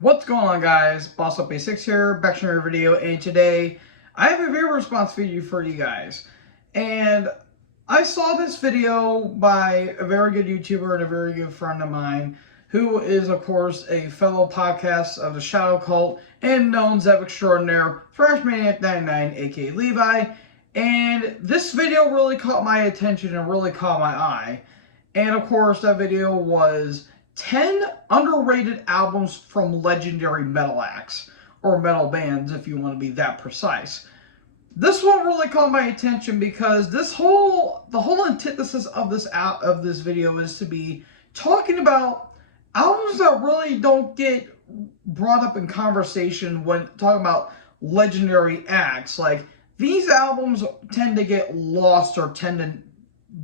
What's going on, guys? Boss Up A6 here, back to another video, and today I have a video response video for you guys. And I saw this video by a very good YouTuber and a very good friend of mine, who is, of course, a fellow podcast of the Shoutout cult and known Zev Extraordinaire, Thrashmaniac99, aka Levi. And this video really caught my attention and really caught my eye. And of course, that video was 10 underrated albums from legendary metal acts, or metal bands if you want to be that precise. This one really caught my attention because the whole antithesis of this video is to be talking about albums that really don't get brought up in conversation when talking about legendary acts. Like, these albums tend to get lost or tend to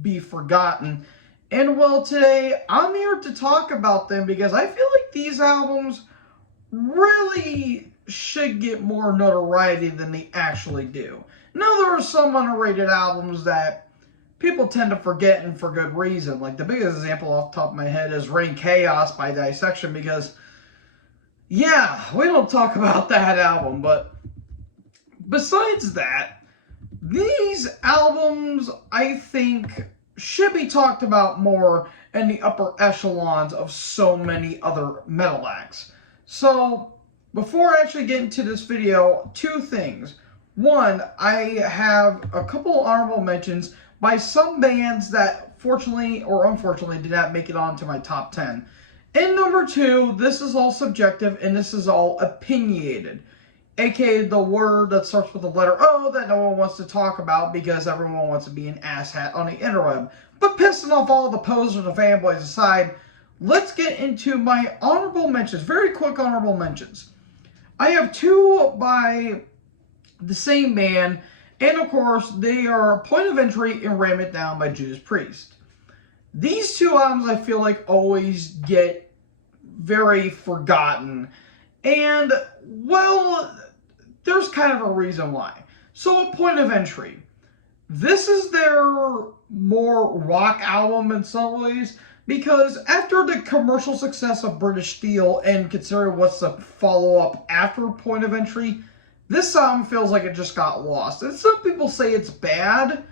be forgotten. And well, today I'm here to talk about them because I feel like these albums really should get more notoriety than they actually do. Now, there are some underrated albums that people tend to forget, and for good reason. Like, the biggest example off the top of my head is Reign Chaos by Dissection, because, yeah, we don't talk about that album. But besides that, these albums, I think, should be talked about more in the upper echelons of so many other metal acts. So, before I actually get into this video, two things. One, I have a couple honorable mentions by some bands that fortunately or unfortunately did not make it onto my top 10. And number two, this is all subjective and this is all opinionated, aka the word that starts with the letter O that no one wants to talk about because everyone wants to be an asshat on the interweb. But pissing off all the posers and fanboys aside, let's get into my honorable mentions. Very quick honorable mentions. I have two by the same band, and of course they are Point of Entry and Ram It Down by Judas Priest. These two albums I feel like always get very forgotten, and well, there's kind of a reason why. So, a Point of Entry. This is their more rock album in some ways, because after the commercial success of British Steel and considering what's the follow-up after Point of Entry, this album feels like it just got lost. And some people say it's bad.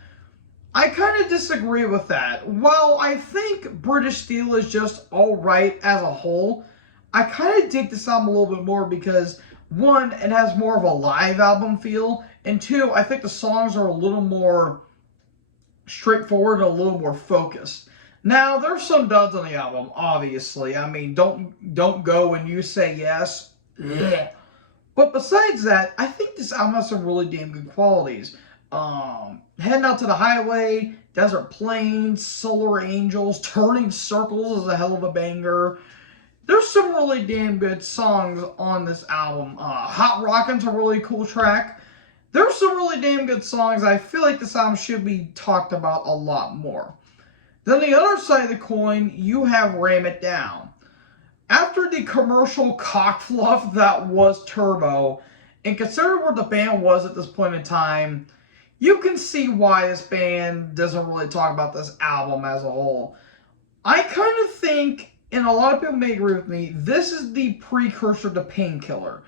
I kind of disagree with that. While I think British Steel is just alright as a whole, I kind of dig this album a little bit more because, one, it has more of a live album feel, and two, I think the songs are a little more straightforward and a little more focused. Now, there's some duds on the album, obviously. I mean, don't go when you say yes. Ugh. But besides that, I think this album has some really damn good qualities. Heading Out to the Highway, Desert Plains, Solar Angels, Turning Circles is a hell of a banger. There's some really damn good songs on this album. Hot Rockin's a really cool track. There's some really damn good songs. I feel like this album should be talked about a lot more. Then the other side of the coin, you have Ram It Down. After the commercial cockfluff that was Turbo, and considering where the band was at this point in time, you can see why this band doesn't really talk about this album as a whole. I kind of think, and a lot of people may agree with me, this is the precursor to Painkiller.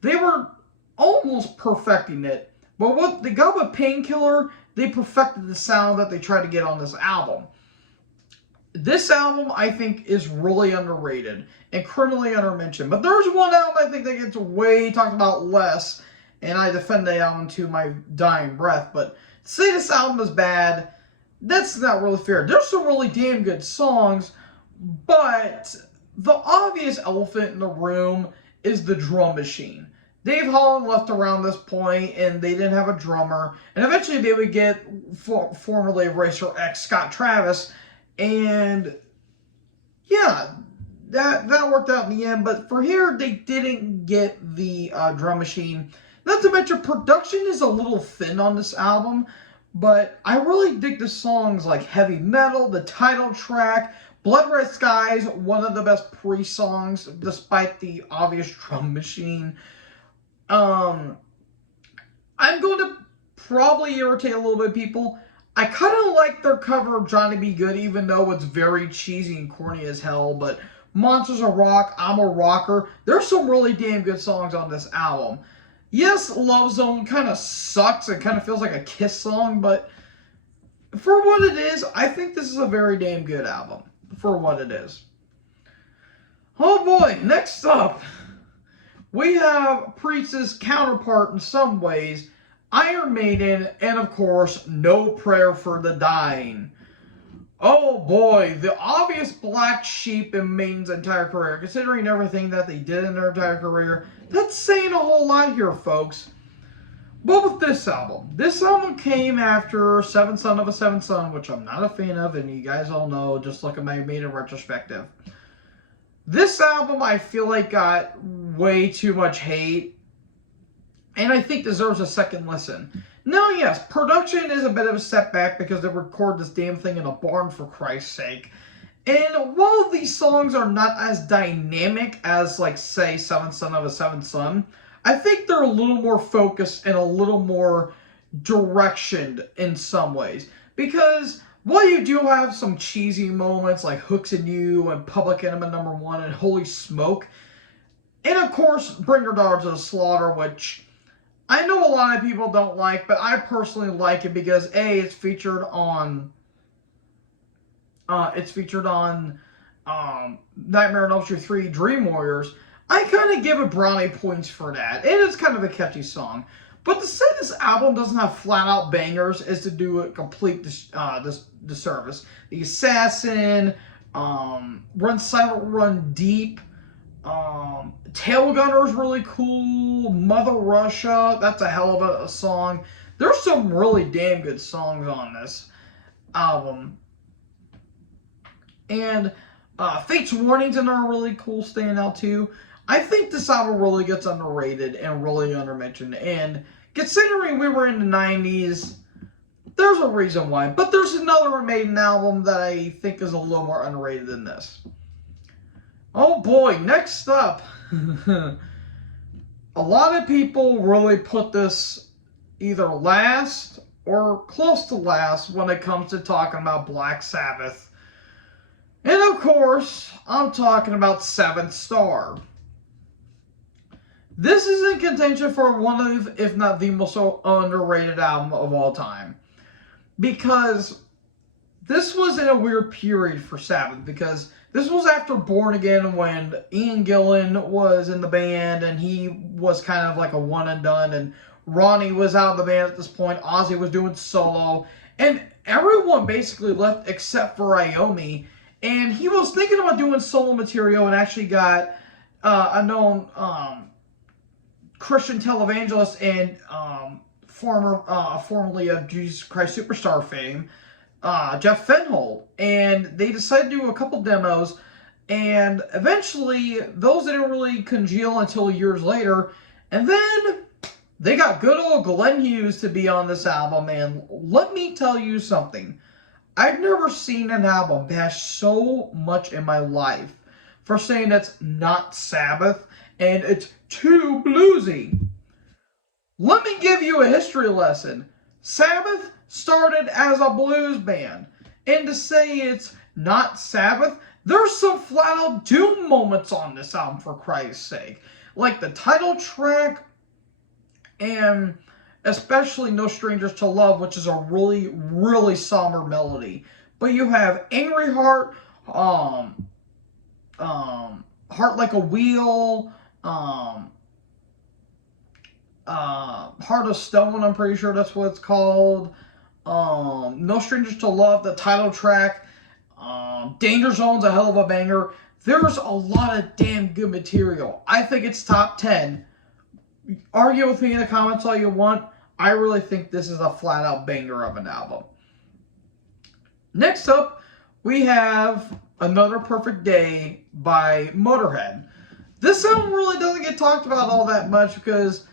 They were almost perfecting it, but what they got with Painkiller, they perfected the sound that they tried to get on this album. This album, I think, is really underrated and criminally undermentioned. But there's one album I think that gets way talked about less, and I defend the album to my dying breath. But to say this album is bad, that's not really fair. There's some really damn good songs, but the obvious elephant in the room is the drum machine. Dave Holland left around this point, and they didn't have a drummer. And eventually they would get formerly of Racer X, Scott Travis. And yeah, that worked out in the end. But for here, they didn't get the drum machine. Not to mention, production is a little thin on this album. But I really dig the songs like Heavy Metal, the title track, Blood Red Skies, one of the best pre-songs, despite the obvious drum machine. I'm going to probably irritate a little bit of people. I kind of like their cover of Johnny B. Good, even though it's very cheesy and corny as hell. But Monsters of Rock, I'm a Rocker. There's some really damn good songs on this album. Yes, Love Zone kind of sucks. It kind of feels like a Kiss song, but for what it is, I think this is a very damn good album for what it is. Oh boy, next up, we have Priest's counterpart in some ways, Iron Maiden, and of course, No Prayer for the Dying. Oh boy, the obvious black sheep in Maiden's entire career, considering everything that they did in their entire career. That's saying a whole lot here, folks. But with this album came after Seventh Son of a Seventh Son, which I'm not a fan of, and you guys all know, just look at my Maiden retrospective. This album, I feel like, got way too much hate, and I think deserves a second listen. Now, yes, production is a bit of a setback because they record this damn thing in a barn, for Christ's sake. And while these songs are not as dynamic as, like, say, Seventh Son of a Seventh Son, I think they're a little more focused and a little more directioned in some ways. Because while you do have some cheesy moments like Hooks and You and Public Enemy #1 and Holy Smoke, and of course, Bring Your Daughter to the Slaughter, which I know a lot of people don't like, but I personally like it because A, it's featured on Nightmare on Elm Street 3 Dream Warriors. I kind of give it brownie points for that. It is kind of a catchy song. But to say this album doesn't have flat-out bangers is to do a complete disservice. The Assassin, Run Silent, Run Deep, Tail Gunner is really cool. Mother Russia, that's a hell of a song. There's some really damn good songs on this album. And Fate's Warning's another really cool standout too. I think this album really gets underrated and really undermentioned. And considering we were in the 90s, there's a reason why. But there's another Maiden album that I think is a little more underrated than this. Oh boy, next up. A lot of people really put this either last or close to last when it comes to talking about Black Sabbath. And of course, I'm talking about Seventh Star. This is in contention for one of, if not the most underrated album of all time. Because this was in a weird period for Sabbath. Because this was after Born Again, when Ian Gillan was in the band and he was kind of like a one and done. And Ronnie was out of the band at this point. Ozzy was doing solo. And everyone basically left except for Iommi. And he was thinking about doing solo material and actually got a known Christian televangelist and formerly of Jesus Christ Superstar fame, Jeff Fenhold. And they decided to do a couple demos. And eventually, those didn't really congeal until years later. And then they got good old Glenn Hughes to be on this album. And let me tell you something. I've never seen an album bash so much in my life for saying it's not Sabbath and it's too bluesy. Let me give you a history lesson. Sabbath started as a blues band. And to say it's not Sabbath, there's some flat-out doom moments on this album, for Christ's sake. Like the title track and especially No Strangers to Love, which is a really, really somber melody. But you have Angry Heart, Heart Like a Wheel, Heart of Stone, I'm pretty sure that's what it's called. No Strangers to Love, the title track. Danger Zone's a hell of a banger. There's a lot of damn good material. I think it's top 10. Argue with me in the comments all you want. I really think this is a flat-out banger of an album. Next up, we have Another Perfect Day by Motorhead. This album really doesn't get talked about all that much because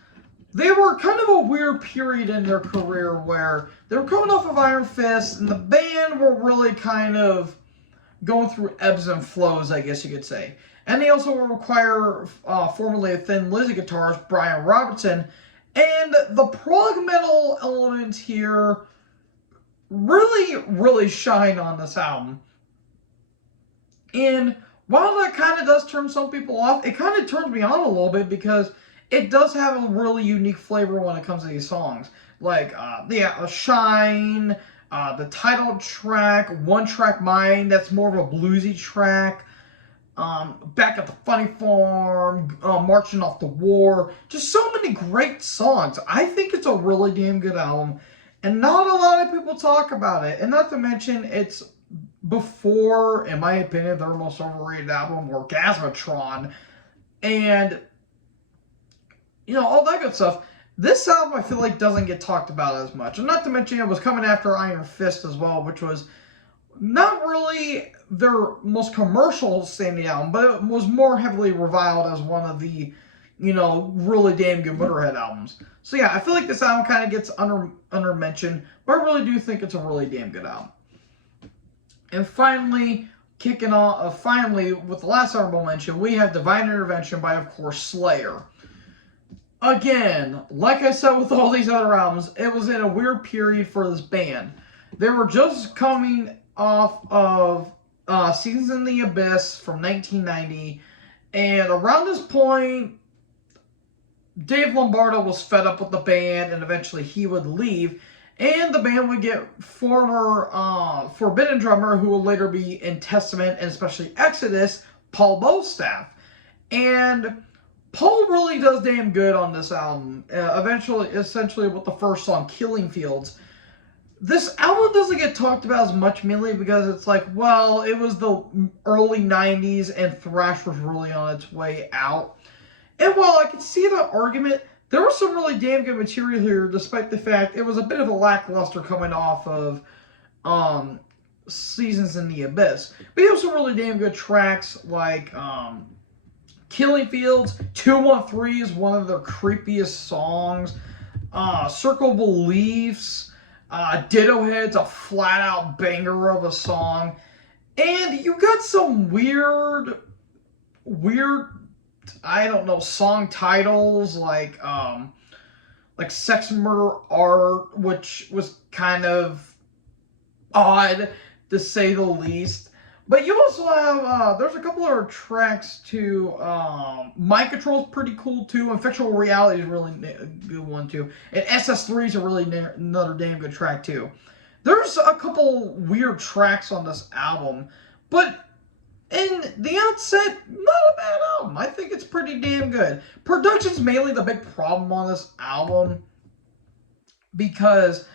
they were kind of a weird period in their career where they were coming off of Iron Fist and the band were really kind of going through ebbs and flows, I guess you could say. And they also require formerly a Thin Lizzy guitarist, Brian Robertson. And the prog metal elements here really, really shine on this album. And while that kind of does turn some people off, it kind of turns me on a little bit because it does have a really unique flavor when it comes to these songs. Like, Shine, the title track, One Track Mind, that's more of a bluesy track. Back at the Funny Farm, Marching Off the War. Just so many great songs. I think it's a really damn good album. And not a lot of people talk about it. And not to mention, it's before, in my opinion, their most overrated album, Orgasmatron. And, all that good stuff. This album, I feel like, doesn't get talked about as much. And not to mention, it was coming after Iron Fist as well, which was not really their most commercial standing album, but it was more heavily reviled as one of the, really damn good Motorhead albums. So yeah, I feel like this album kind of gets under mentioned, but I really do think it's a really damn good album. And finally, kicking off, with the last honorable mention, we have Divine Intervention by, of course, Slayer. Again, like I said with all these other albums, it was in a weird period for this band. They were just coming off of Seasons in the Abyss from 1990, and around this point, Dave Lombardo was fed up with the band, and eventually he would leave, and the band would get former Forbidden drummer, who will later be in Testament and especially Exodus, Paul Bostaph. And Paul really does damn good on this album, essentially with the first song, Killing Fields. This album doesn't get talked about as much, mainly because it's like, well, it was the early 90s and thrash was really on its way out. And while I could see the argument, there was some really damn good material here, despite the fact it was a bit of a lackluster coming off of Seasons in the Abyss. But you have some really damn good tracks like Killing Fields. 213 is one of their creepiest songs. Circle Beliefs. Ditto Head's a flat out banger of a song. And you got some weird, I don't know, song titles like Sex Murder Art, which was kind of odd to say the least. But you also have, there's a couple other tracks too. Mind Control's pretty cool too. And Fictional Reality is a really good one too. And SS3 is a really another damn good track too. There's a couple weird tracks on this album. But in the outset, not a bad album. I think it's pretty damn good. Production's mainly the big problem on this album. Because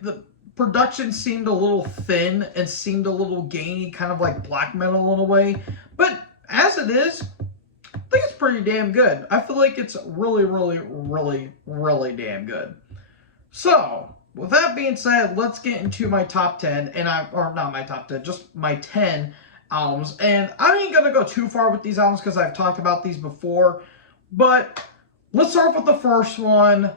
the production seemed a little thin and seemed a little gainy, kind of like black metal in a way. But as it is, I think it's pretty damn good. I feel like it's really, really, really, really damn good. So, with that being said, let's get into my top 10, or not my top 10, just my 10 albums. And I ain't gonna go too far with these albums because I've talked about these before. But let's start with the first one.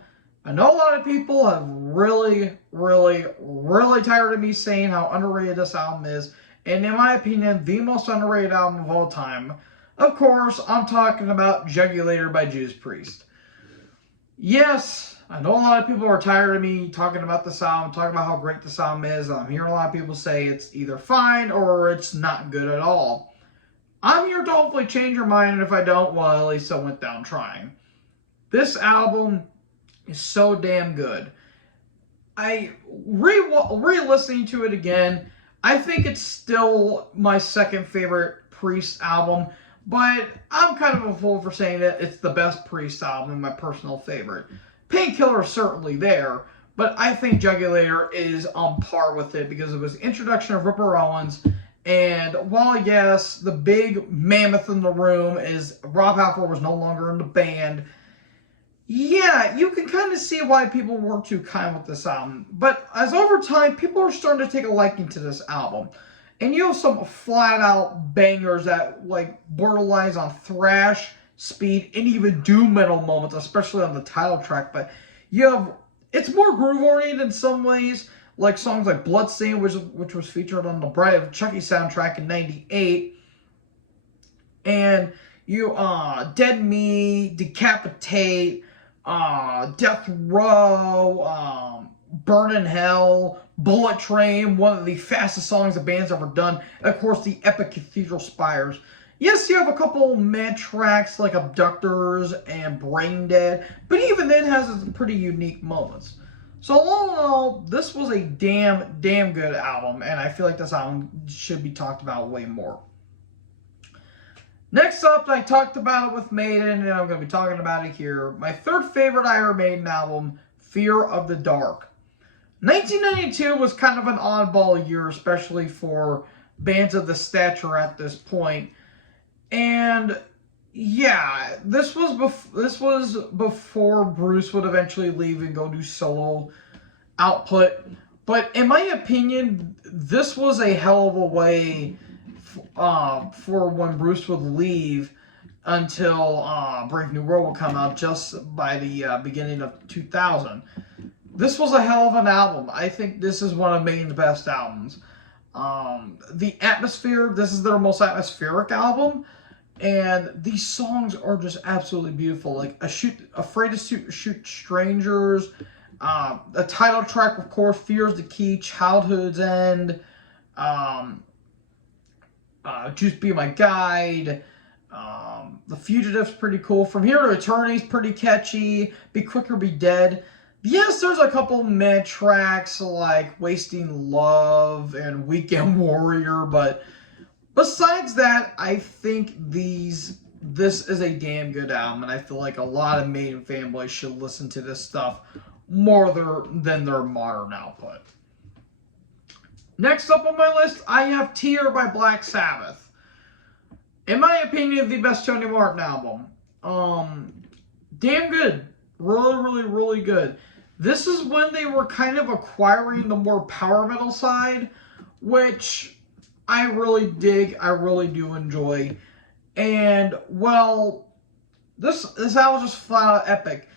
I know a lot of people have really, really, really tired of me saying how underrated this album is. And in my opinion, the most underrated album of all time. Of course, I'm talking about Jugulator by Judas Priest. Yes, I know a lot of people are tired of me talking about this album, talking about how great this album is. I'm hearing a lot of people say it's either fine or it's not good at all. I'm here to hopefully change your mind, and if I don't, well, at least I went down trying. This album is so damn good. I re-listening to it again, I think it's still my second favorite Priest album, but I'm kind of a fool for saying that it's the best Priest album and my personal favorite. Painkiller is certainly there, but I think Jugulator is on par with it because it was the introduction of Ripper Owens, and while yes, the big mammoth in the room is Rob Halford was no longer in the band, yeah, you can kind of see why people weren't too kind with this album. But as over time, people are starting to take a liking to this album. And you have some flat-out bangers that, like, borderlines on thrash, speed, and even doom metal moments, especially on the title track. But you have, it's more groove-oriented in some ways, like songs like Bloodstain, which was featured on the Bride of Chucky soundtrack in '98. And you, Dead Me, Decapitate, Death Row, Burn in Hell, Bullet Train, one of the fastest songs the band's ever done. And of course, the epic Cathedral Spires. Yes, you have a couple mad tracks like Abductors and Brain Dead, but even then has its pretty unique moments. So all in all, this was a damn good album, and I feel like this album should be talked about way more. Next up, I talked about it with Maiden, and I'm going to be talking about it here. My third favorite Iron Maiden album, Fear of the Dark. 1992 was kind of an oddball year, especially for bands of the stature at this point. And yeah, this was before Bruce would eventually leave and go do solo output. But in my opinion, this was a hell of a way for when Bruce would leave until Brave New World would come out just by the beginning of 2000. This was a hell of an album. I think this is one of Maiden's best albums. The atmosphere, this is their most atmospheric album. And these songs are just absolutely beautiful. Like Afraid to Shoot Strangers, the title track, of course, Fear's the Key, Childhood's End, Just Be My Guide, The Fugitive's pretty cool. From Here to Eternity's pretty catchy. Be Quick or Be Dead. Yes, there's a couple mid tracks like Wasting Love and Weekend Warrior, but besides that, I think this is a damn good album, and I feel like a lot of Maiden fanboys should listen to this stuff more than their modern output. Next up on my list, I have Tear by Black Sabbath. In my opinion, the best Tony Martin album. Damn good. Really good. This is when they were kind of acquiring the more power metal side, which I really dig. I really do enjoy. And, well, this album was just flat out epic.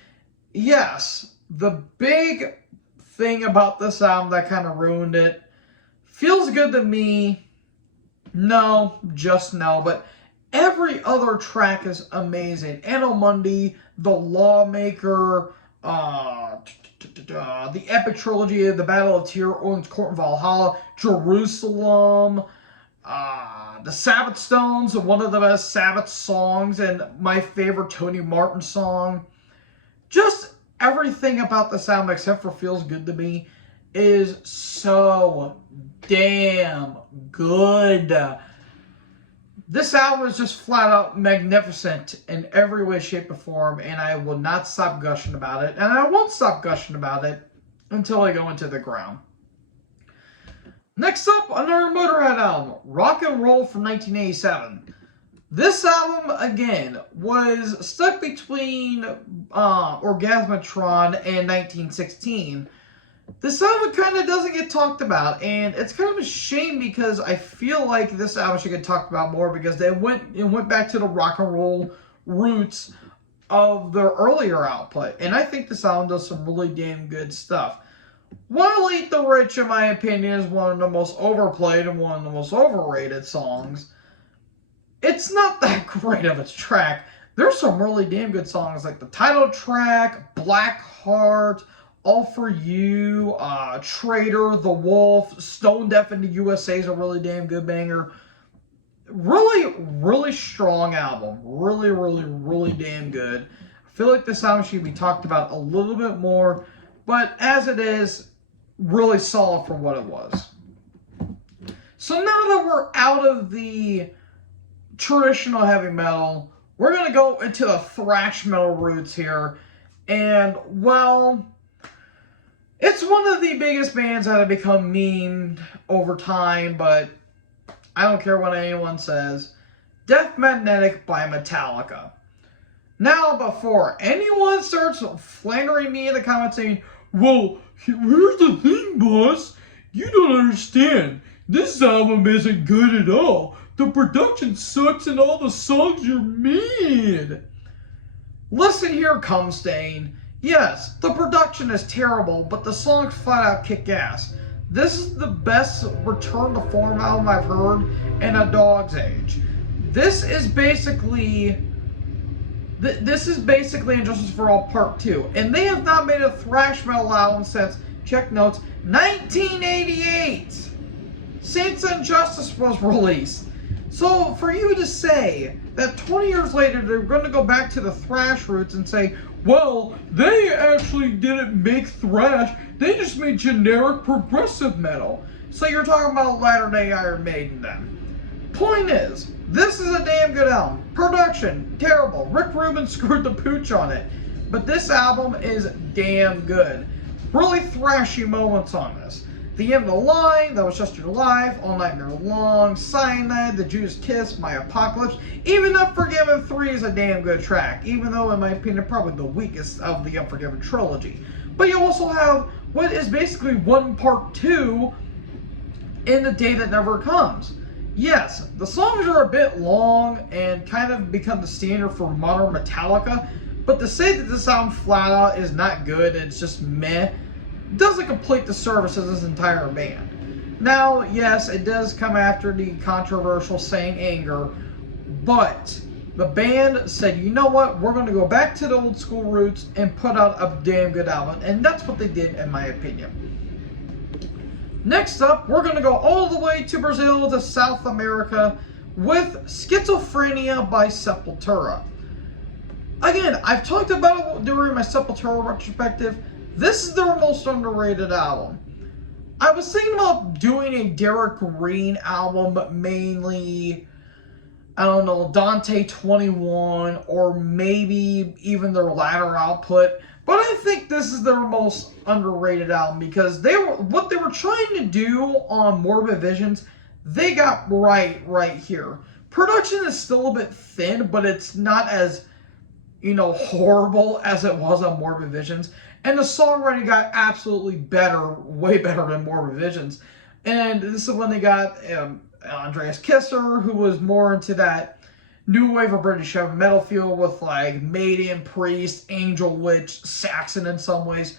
Yes, the big thing about this album that kind of ruined it, Feels Good to Me, no, just no, but every other track is amazing. Anno Mundi, The Lawmaker, the epic trilogy of The Battle of Tyr, Odin's Court and Valhalla, Jerusalem, the Sabbath Stones, one of the best Sabbath songs, and my favorite Tony Martin song. Just everything about this album, except for Feels Good to Me, is so damn good. This album is just flat out magnificent in every way, shape, or form, and I will not stop gushing about it, and I won't stop gushing about it until I go into the ground. Next up, another Motorhead album, Rock and Roll from 1987. This album, again, was stuck between Orgasmatron and 1916. This album kind of doesn't get talked about, and it's kind of a shame because I feel like this album should get talked about more because it went back to the rock and roll roots of their earlier output, and I think this album does some really damn good stuff. While Eat the Rich, in my opinion, is one of the most overplayed and one of the most overrated songs, it's not that great of a track. There's some really damn good songs like the title track, Black Heart, All For You, Traitor, The Wolf, Stone Deaf in the USA is a really damn good banger. Really strong album. Really damn good. I feel like this album should be talked about a little bit more, but as it is, really solid for what it was. So now that we're out of the traditional heavy metal, we're going to go into the thrash metal roots here. And, well, it's one of the biggest bands that have become memed over time, but I don't care what anyone says. Death Magnetic by Metallica. Now, before anyone starts flandering me in the comments saying, well, here's the thing, boss. You don't understand. This album isn't good at all. The production sucks and all the songs are mid. Listen here, Cumstain. Yes, the production is terrible, but the songs flat out kick ass. This is the best return to form album I've heard in a dog's age. This is basically Injustice for All Part 2. And they have not made a thrash metal album since check notes, 1988, Saints and Justice was released. So for you to say that 20 years later they're going to go back to the thrash roots and say, well, they actually didn't make thrash, they just made generic progressive metal. So you're talking about latter-day Iron Maiden then. Point is, this is a damn good album. Production, terrible. Rick Rubin screwed the pooch on it. But this album is damn good. Really thrashy moments on this. The End of the Line, That Was Just Your Life, All Nightmare Long, Cyanide, The Judas Kiss, My Apocalypse. Even Unforgiven 3 is a damn good track, even though in my opinion probably the weakest of the Unforgiven trilogy. But you also have what is basically 1 Part 2 in The Day That Never Comes. Yes, the songs are a bit long and kind of become the standard for modern Metallica, but to say that this album flat out is not good, it's just meh, doesn't complete the service of this entire band. Now, yes, it does come after the controversial Saint Anger, but the band said, you know what, we're going to go back to the old school roots and put out a damn good album, and that's what they did in my opinion. Next up, we're going to go all the way to Brazil, to South America, with Schizophrenia by Sepultura. Again, I've talked about it during my Sepultura retrospective. This is their most underrated album. I was thinking about doing a Derek Green album, mainly, I don't know, Dante 21, or maybe even their latter output. But I think this is their most underrated album because what they were trying to do on Morbid Visions, they got right here. Production is still a bit thin, but it's not as, horrible as it was on Morbid Visions. And the songwriting got absolutely better, way better than Morbid Visions. And this is when they got Andreas Kisser, who was more into that new wave of British heavy metal feel with like Maiden, Priest, Angel Witch, Saxon in some ways.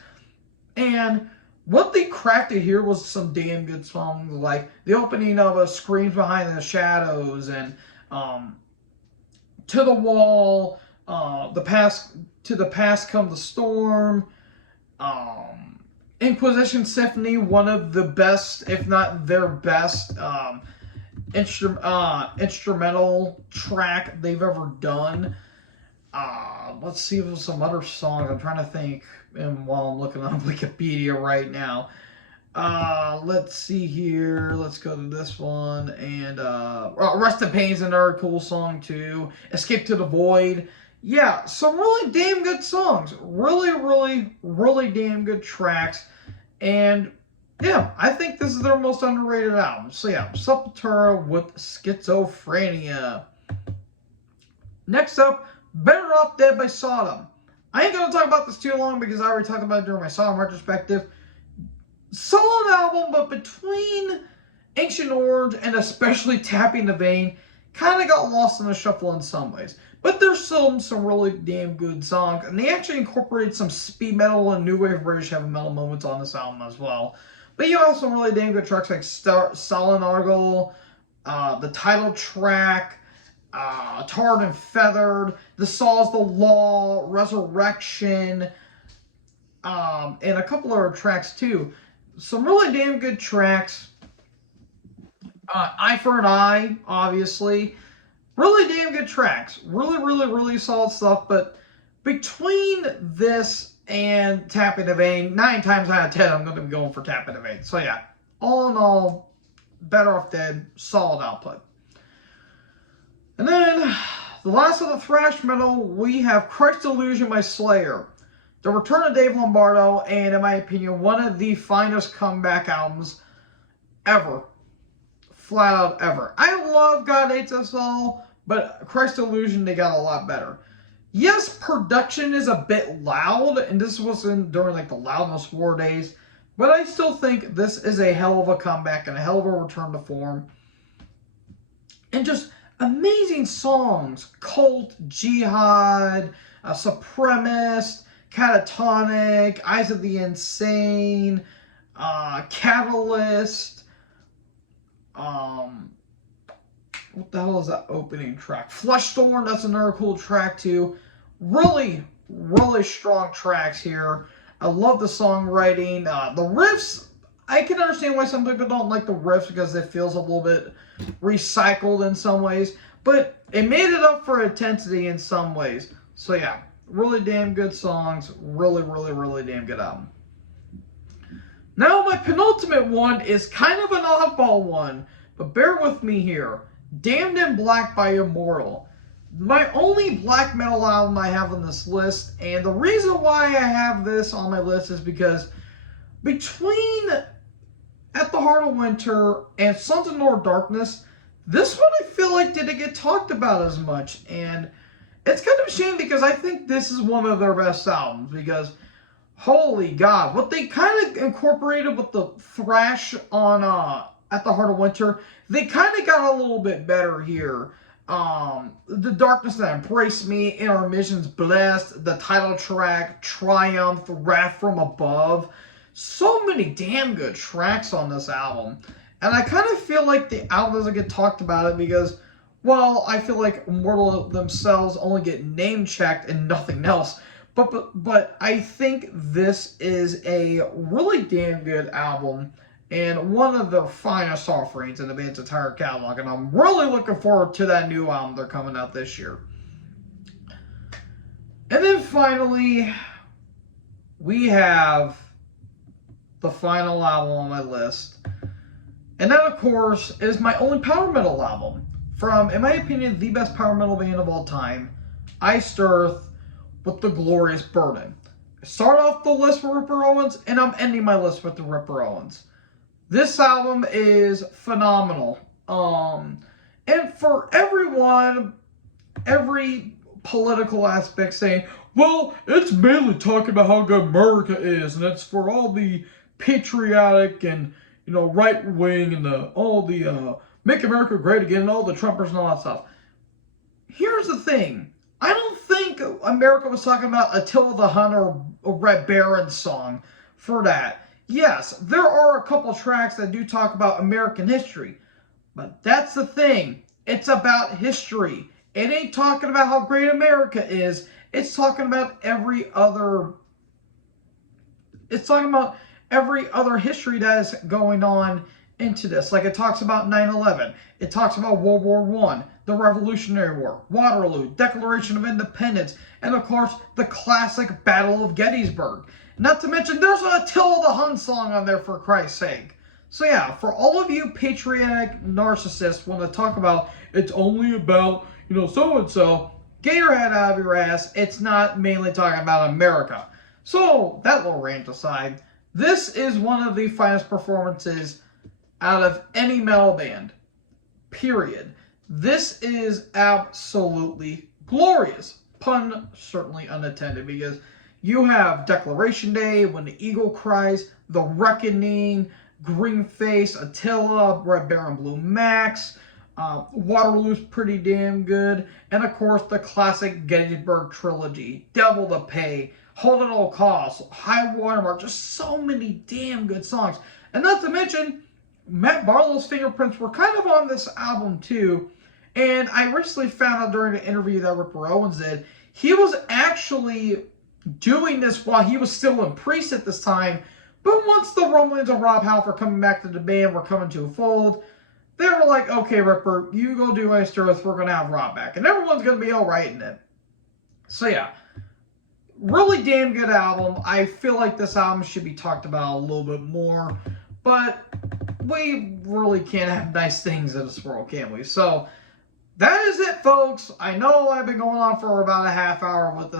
And what they crafted here was some damn good songs, like the opening of Screams Behind the Shadows and To the Wall, To the Past Come the Storm, Inquisition Symphony, one of the best, if not their best, instrumental track they've ever done. Let's see if there's some other songs. I'm trying to think while I'm looking on Wikipedia right now. Let's see here. Let's go to this one. And Rest in Pain is another cool song too. Escape to the Void. Yeah, some really damn good songs. Really damn good tracks. And yeah, I think this is their most underrated album. So yeah, Sepultura with Schizophrenia. Next up, Better Off Dead by Sodom. I ain't going to talk about this too long because I already talked about it during my Sodom retrospective. Solid album, but between Ancient Orange and especially Tapping the Vein, kind of got lost in the shuffle in some ways. But there's still some really damn good songs, and they actually incorporated some speed metal and new wave British heavy metal moments on this album as well. But you have some really damn good tracks like Solid Argle, the title track, Tarred and Feathered, The Saw's the Law, Resurrection, and a couple other tracks too. Some really damn good tracks. Eye for an Eye, obviously. Really damn good tracks. Really solid stuff. But between this and Tapping the Vein, 9 times out of 10, I'm going to be going for Tapping the Vein. So yeah, all in all, Better Off Dead, solid output. And then, the last of the thrash metal, we have Christ Illusion by Slayer. The return of Dave Lombardo, and in my opinion, one of the finest comeback albums ever. Flat out ever. I love God Hates Us All, but Christ Illusion, they got a lot better. Yes, production is a bit loud, and this was during like the Loudness War days, but I still think this is a hell of a comeback and a hell of a return to form. And just amazing songs. Cult, Jihad, Supremacist, Catatonic, Eyes of the Insane, Catalyst, what the hell is that opening track? Fleshthorn, that's another cool track too. Really strong tracks here. I love the songwriting. The riffs, I can understand why some people don't like the riffs because it feels a little bit recycled in some ways. But it made it up for intensity in some ways. So yeah, really damn good songs. Really, really, really damn good album. Now my penultimate one is kind of an oddball one, but bear with me here. Damned in Black by Immortal. My only black metal album I have on this list, and the reason why I have this on my list is because between At the Heart of Winter and Sons of Nor Darkness, this one I feel like didn't get talked about as much, and it's kind of a shame because I think this is one of their best albums because holy God, what they kind of incorporated with the thrash on At the Heart of Winter, they kind of got a little bit better here. The Darkness That Embraced Me, Intermission's Blessed, the title track, Triumph, Wrath from Above. So many damn good tracks on this album. And I kind of feel like the album doesn't get talked about it because, well, I feel like Immortal themselves only get name-checked and nothing else. But I think this is a really damn good album and one of the finest offerings in the band's entire catalog. And I'm really looking forward to that new album they're coming out this year. And then finally, we have the final album on my list. And that, of course, is my only power metal album. From, in my opinion, the best power metal band of all time, Iced Earth, with The Glorious Burden. I start off the list with Ripper Owens, and I'm ending my list with the Ripper Owens. This album is phenomenal. And for everyone, every political aspect saying, well, it's mainly talking about how good America is, and it's for all the patriotic and, you know, right wing and all the Make America Great Again and all the Trumpers and all that stuff. Here's the thing. I don't think America was talking about Attila the Hun or Red Baron song for that. Yes, there are a couple tracks that do talk about American history. But that's the thing. It's about history. It ain't talking about how great America is. It's talking about every other... It's talking about every other history that is going on into this. Like it talks about 9/11. It talks about World War I, the Revolutionary War, Waterloo, Declaration of Independence, and of course the classic Battle of Gettysburg. Not to mention there's an Attila the Hun song on there, for Christ's sake. So yeah, for all of you patriotic narcissists want to talk about it's only about, you know, so-and-so, get your head out of your ass. It's not mainly talking about America. So that little rant aside, this is one of the finest performances out of any metal band, period. This is absolutely glorious. Pun certainly unintended, because you have Declaration Day, When the Eagle Cries, The Reckoning, Greenface, Attila, Red Baron Blue Max, Waterloo's pretty damn good, and of course the classic Gettysburg trilogy, Devil to Pay, Hold at All Costs, High Watermark, just so many damn good songs. And not to mention, Matt Barlow's fingerprints were kind of on this album too. And I recently found out during an interview that Ripper Owens did, he was actually doing this while he was still in Priest at this time. But once the rumblings of Rob Halford coming back to the band were coming to a fold, they were like, okay, Ripper, you go do Iced Earth, we're going to have Rob back. And everyone's going to be all right in it. So yeah, really damn good album. I feel like this album should be talked about a little bit more. But we really can't have nice things in this world, can we? So that is it, folks. I know I've been going on for about a half hour with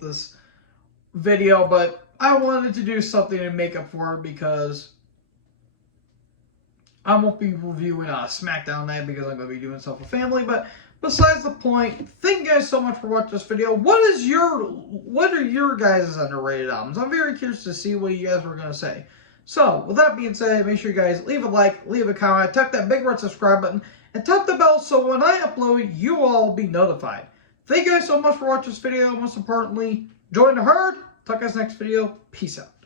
this video, but I wanted to do something to make up for it because I won't be reviewing SmackDown night because I'm going to be doing stuff with family. But besides the point, thank you guys so much for watching this video. What are your guys' underrated albums? I'm very curious to see what you guys were going to say. So, with that being said, make sure you guys leave a like, leave a comment, tap that big red subscribe button, and tap the bell so when I upload, you all will be notified. Thank you guys so much for watching this video. Most importantly, join the herd. Talk guys next video. Peace out.